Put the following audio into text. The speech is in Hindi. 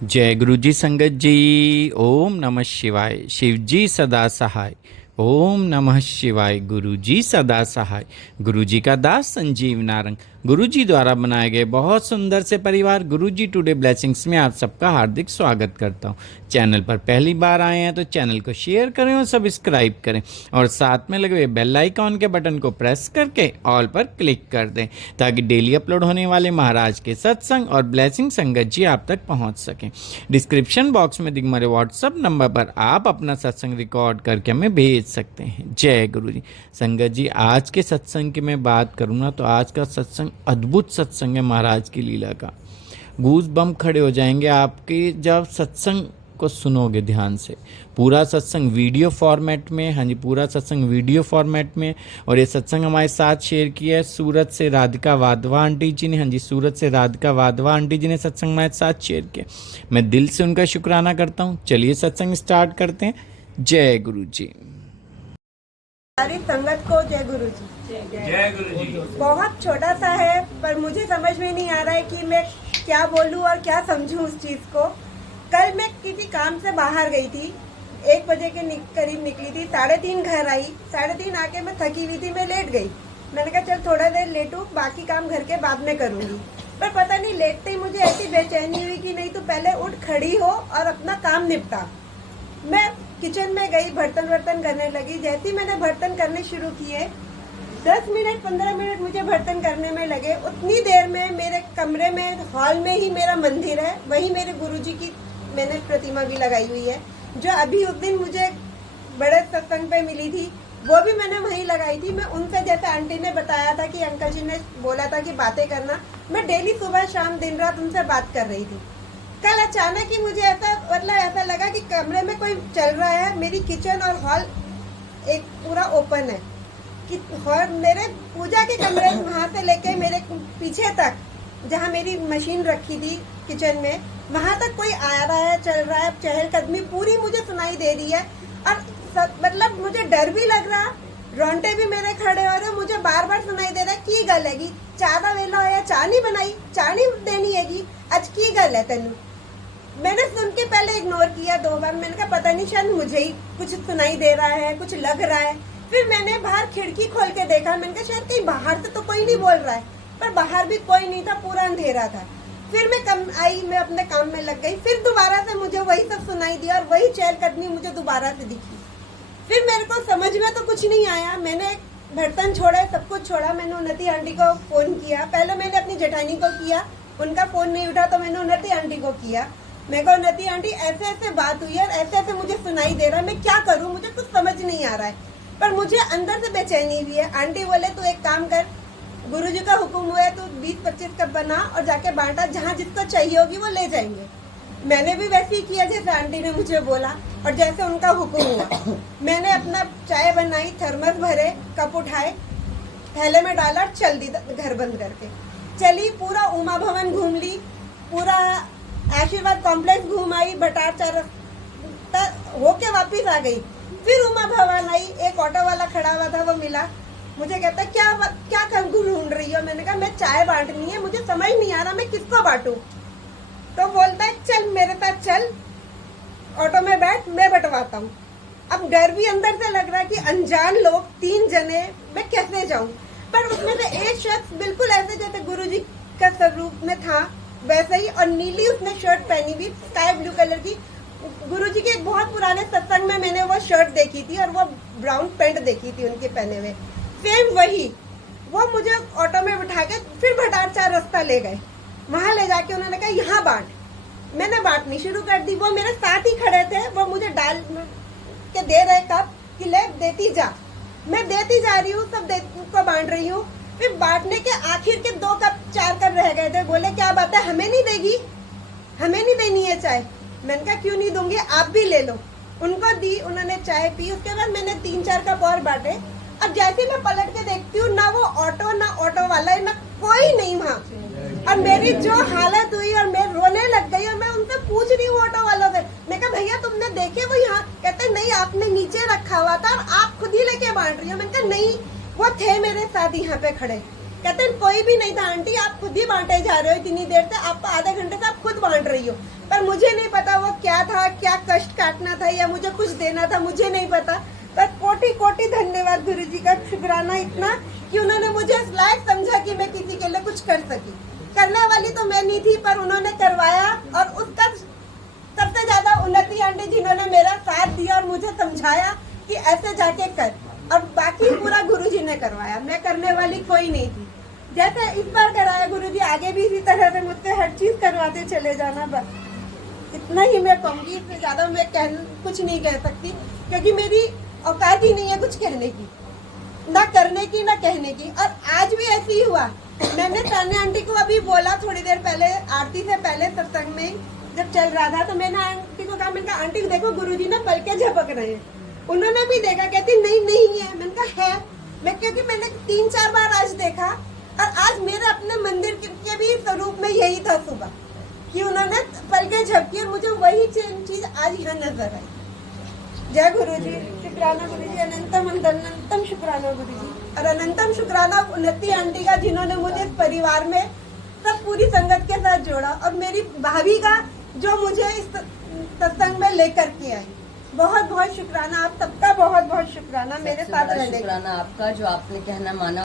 जय गुरु जी संगत जी। ओम नमः शिवाय। शिव जी सदा सहाय। ओम नमः शिवाय। गुरु जी सदा सहाय। गुरु जी का दास संजीव नारंग। गुरु जी द्वारा बनाए गए बहुत सुंदर से परिवार गुरु जी टुडे ब्लेसिंग्स में आप सबका हार्दिक स्वागत करता हूँ। चैनल पर पहली बार आए हैं तो चैनल को शेयर करें और सब्सक्राइब करें और साथ में लगे हुए बेल आइकॉन के बटन को प्रेस करके ऑल पर क्लिक कर दें ताकि डेली अपलोड होने वाले महाराज के सत्संग और ब्लेसिंग संगत जी आप तक पहुंच सकें। डिस्क्रिप्शन बॉक्स में दिख हमारे व्हाट्सएप नंबर पर आप अपना सत्संग रिकॉर्ड करके हमें भेज सकते हैं। जय गुरु जी। संगत जी, आज के सत्संग की मैं बात करूँगा तो आज का सत्संग अद्भुत सत्संग है महाराज की लीला का। गूज बम खड़े हो जाएंगे आपके जब सत्संग को सुनोगे ध्यान से। पूरा सत्संग वीडियो फॉर्मेट में, हाँ जी, पूरा सत्संग वीडियो फॉर्मेट में। और ये सत्संग हमारे साथ शेयर किया है सूरत से राधिका वाधवा आंटी जी ने। हाँ जी, सूरत से राधिका वाधवा आंटी जी ने सत्संग हमारे साथ शेयर किया। मैं दिल से उनका शुक्राना करता हूँ। चलिए सत्संग स्टार्ट करते हैं। जय गुरु जी। सारी संगत को जय गुरु जी। जय गुरु जी। बहुत छोटा सा है पर मुझे समझ में नहीं आ रहा है कि मैं क्या बोलूं और क्या समझूं उस चीज को। कल मैं किसी काम से बाहर गई थी, 1 बजे के करीब निकली थी, 3:30 घर आई। 3:30 आके मैं थकी हुई थी, मैं लेट गई। मैंने कहा चल थोड़ा देर लेटूं, बाकी काम घर के बाद में करूंगी। पर पता नहीं लेटते ही मुझे ऐसी बेचैनी हुई कि नहीं तो पहले उठ खड़ी हो और अपना काम निपटा। मैं किचन में गई, बर्तन करने लगी। जैसे ही मैंने बर्तन करने शुरू किए, 10 मिनट 15 मिनट मुझे बर्तन करने में लगे। उतनी देर में मेरे कमरे में, हॉल में ही मेरा मंदिर है, वही मेरे गुरुजी की मैंने प्रतिमा भी लगाई हुई है, जो अभी उस दिन मुझे बड़े सत्संग पे मिली थी, वो भी मैंने वहीं लगाई थी। मैं उनसे, जैसे आंटी ने बताया था कि अंकल जी ने बोला था कि बातें करना, मैं डेली सुबह शाम दिन रात उनसे बात कर रही थी। कल अचानक ही मुझे ऐसा लगा कि कमरे में कोई चल रहा है। मेरी किचन और हॉल एक पूरा ओपन है कि हॉल, मेरे पूजा के कमरे वहाँ से लेके मेरे पीछे तक जहाँ मेरी मशीन रखी थी किचन में, वहाँ तक कोई आ रहा है, चल रहा है। चहलकदमी पूरी मुझे सुनाई दे रही है और मतलब मुझे डर भी लग रहा, रोंटे भी मेरे खड़े हो रहे। मुझे बार बार सुनाई दे रहा है की गल है, चाह का वेला होया, चाह नहीं बनाई, चाह नहीं देनी हैगी, आज की गल है तेनू। मैंने सुन के पहले इग्नोर किया 2 बार। मैंने कहा पता नहीं शायद मुझे ही कुछ सुनाई दे रहा है, कुछ लग रहा है। फिर मैंने बाहर खिड़की खोल के देखा, मैंने कहा शायद कहीं बाहर से तो कोई नहीं बोल रहा है, पर बाहर भी कोई नहीं था, पूरा अंधेरा था। फिर मैं अपने काम में लग गई। फिर दोबारा से मुझे वही सब सुनाई दिया और वही चहलकदमी मुझे दोबारा से दिखी। फिर मेरे को समझ में तो कुछ नहीं आया। मैंने बर्तन छोड़े, सब कुछ छोड़ा। मैंने उन्नति आंटी को फोन किया। पहले मैंने अपनी जेठानी को किया, उनका फोन नहीं उठा तो मैंने उन्नति आंटी को किया। मैं कहा उन्नति आंटी ऐसे ऐसे बात हुई है और ऐसे ऐसे मुझे सुनाई दे रहा है, मैं क्या करूं, मुझे कुछ समझ नहीं आ रहा है, पर मुझे अंदर से बेचैनी हुई है। आंटी बोले तू एक काम कर, गुरुजी का हुक्म हुआ है, तू 20-25 कप बना और जाके बांटा, जहाँ जिसको चाहिए होगी वो ले जाएंगे। मैंने भी वैसे ही किया जैसे आंटी ने मुझे बोला और जैसे उनका हुक्म हुआ। मैंने अपना चाय बनाई, थर्मस भरे, कप उठाए, थैले में डाला, चल दी घर बंद करके चली। पूरा उमा भवन घूम ली, पूरा आशीर्वाद कॉम्प्लेक्स घूम आई, भटार 4 होके वापिस आ गई। फिर उमा भवन आई, एक ऑटो वाला खड़ा हुआ था, वो मिला। मुझे कहता क्या ढूंढ रही हो? मैंने कहा मैं चाय बांटनी है, मुझे समझ नहीं आ रहा मैं किसको बांटूं। तो बोलता है चल मेरे साथ चल, ऑटो में बैठ, मैं बंटवाता हूँ। अब डर भी अंदर से लग रहा है कि अनजान लोग 3 जने, मैं कैसे जाऊं। पर उसमें से एक शख्स बिल्कुल ऐसे जैसे गुरुजी का स्वरूप में था वैसे ही, और नीली उसने शर्ट पहनी हुई, स्काई ब्लू कलर की। गुरुजी के एक बहुत पुराने सत्संग में मैंने वो शर्ट देखी थी और वो ब्राउन पैंट देखी थी उनके पहने हुए, सेम वही। वो मुझे ऑटो में बिठा के फिर भटार 4 रास्ता ले गए। वहां ले जाके उन्होंने कहा यहाँ बांट। मैंने बांटनी शुरू कर दी। वो मेरे साथ ही खड़े थे, वो मुझे डाल के दे रहे कप कि ले देती जा। मैं देती जा रही हूँ, सब को बांट रही हूँ। फिर बांटने के आखिर के 2 कप 4 कप रह गए थे। बोले क्या बात है, हमें नहीं देगी, हमें नहीं देनी है चाय। मैंने कहा क्यों नहीं दूंगी, आप भी ले लो। उनको दी, उन्होंने चाय पी। उसके बाद मैंने 3-4 कप और बांटे। अब जैसे मैं पलट के देखती हूँ, ना वो ऑटो, ना ऑटो वाला, ना कोई नहीं वहाँ। और मेरी जो हालत हुई और मैं रोने लग गई और मैं उनसे पूछ रही हूँ ऑटो वालों से, मैं कहा भैया तुमने देखे वो यहाँ? कहते नहीं, आपने नीचे रखा हुआ था और आप खुद ही लेके बांट रही हो। मैंने कहा नहीं, वो थे मेरे साथ यहाँ पे खड़े। कहते कोई भी नहीं था आंटी, आप खुद ही बांटे जा रहे हो इतनी देर से, आप आधे घंटे से आप खुद बांट रही हो। पर पर मुझे नहीं पता वो क्या था, क्या कष्ट काटना था या मुझे कुछ देना था, मुझे नहीं पता। पर कोटि कोटि धन्यवाद गुरुजी का, शुक्राना इतना कि उन्होंने मुझे इस लायक समझा कि मैं किसी के लिए कुछ कर सकी। करने वाली तो मैं नहीं थी, पर उन्होंने करवाया, और उसका सबसे ज्यादा उन्नति आंटी जिन्होंने मेरा साथ दिया और मुझे समझाया कि ऐसे जाके कर, और बाकी पूरा गुरुजी ने करवाया, मैं करने वाली कोई नहीं थी। जैसे इस बार कराया गुरुजी, आगे भी इसी तरह से मुझसे हर चीज करवाते चले जाना, बस इतना ही मैं कहूँगी। इससे ज्यादा मैं कुछ नहीं कह सकती, क्योंकि मेरी औकात ही नहीं है कुछ कहने की, ना करने की ना कहने की। और आज भी ऐसे ही हुआ। मैंने तान्या आंटी को अभी बोला थोड़ी देर पहले, आरती से पहले सत्संग में जब चल रहा था, तो मैंने आंटी को कहा, मैंने कहा आंटी देखो गुरुजी ना पल के झपक रहे हैं। उन्होंने भी देखा, कहती नहीं नहीं है। मैंने कहा है, मैं क्योंकि मैंने 3-4 बार आज देखा, और आज मेरे अपने मंदिर के भी स्वरूप में यही था सुबह, कि उन्होंने पल के झपकी, और मुझे वही चीज आज यहाँ नजर आई। जय गुरुजी, शुक्राना गुरुजी, अनंतम अनंतम शुक्राना गुरुजी, और अनंतम शुक्राना उन्नति आंटी का, जिन्होंने मुझे इस परिवार में सब पूरी संगत के साथ जोड़ा, और मेरी भाभी का जो मुझे इस सत्संग में लेकर के आई। बहुत बहुत शुक्राना, आप सबका बहुत बहुत शुक्राना मेरे साथ रहने का। शुक्राना आपका जो आपने कहना माना।